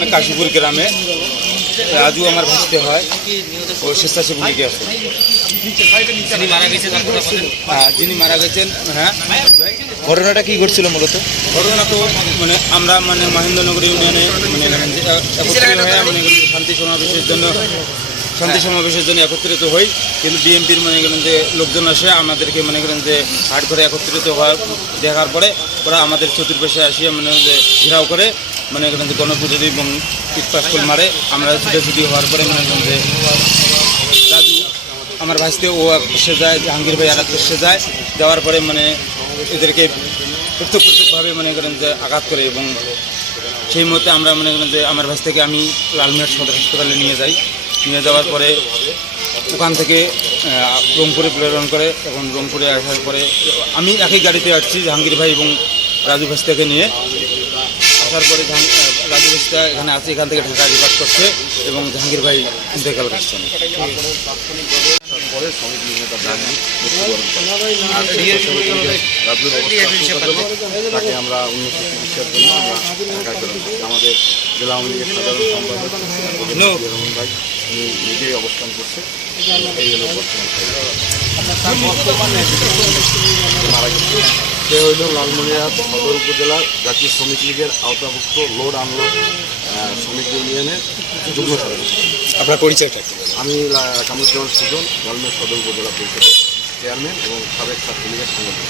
গ্রামে কাশীপুর গ্রামে আজও আমার ভাসতে হয়। ও স্বেচ্ছাসেবক লীগে আছে। যিনি মারা গেছেন, হ্যাঁ। ঘটনাটা কি ঘটছিল মূলত? ঘটনা তো মানে আমরা মানে মহেন্দ্রনগর ইউনিয়নে মানে একত্রিত হয়ে মানে শান্তি সমাবেশের জন্য একত্রিত হই, কিন্তু বিএনপির মনে করেন যে লোকজন আসে আমাদেরকে মনে করেন যে হাট করে একত্রিত হওয়ার দেখার পরে ওরা আমাদের চতুর্পাশে আসিয়া মনে করেন যে ঘেরাও করে মনে করেন যে গণপ্রতিরোধী এবং ইটপাটফুল মারে। আমরা ছুটি হওয়ার পরে মনে করেন যে রাজু আমার ভাইসতে ও এক পাশে যায়, জাহাঙ্গীর ভাই আর এক পাশে যায়। যাওয়ার পরে মানে এদেরকে পৃথকভাবে মনে করেন যে আঘাত করে, এবং সেই মুহূর্তে আমরা মনে করেন যে আমার ভাইস থেকে আমি লালমিয়ার সদর হাসপাতালে নিয়ে যাই। নিয়ে যাওয়ার পরে ওখান থেকে রংপুরে প্রেরণ করে। এখন রংপুরে আসার পরে আমি একই গাড়িতে আসছি জাহাঙ্গীর ভাই এবং রাজু ভাইস্তাকে নিয়ে। আসার পরে রাজু ভাইস্তা এখানে আছে, এখান থেকে ঢাকা রিপার্ট করছে এবং জাহাঙ্গীর ভাই ইন্তেকাল করছেন। তাকে আমরা উন্নত চিকিৎসার জন্য আমরা ঢাকায় ফেরালাম। আমাদের জেলা আওয়ামী লীগের সাধারণ সম্পাদক রহমান ভাই উনি নিজেই অবস্থান করছে। এই হলো মারা গেছে। সে হইল লালমনিরহাট সদর উপজেলার জাতীয় শ্রমিক লীগের আওতাভুক্ত লোড আনলোড শ্রমিক ইউনিয়নের যুগ্ম সভাপতি। আপনার পরিচয়টা? আমি কামরুজ্জামান সুজন, লালমনিরহাট সদর উপজেলা পরিষদের চেয়ারম্যান এবং সাবেক ছাত্রলীগের সংগঠক।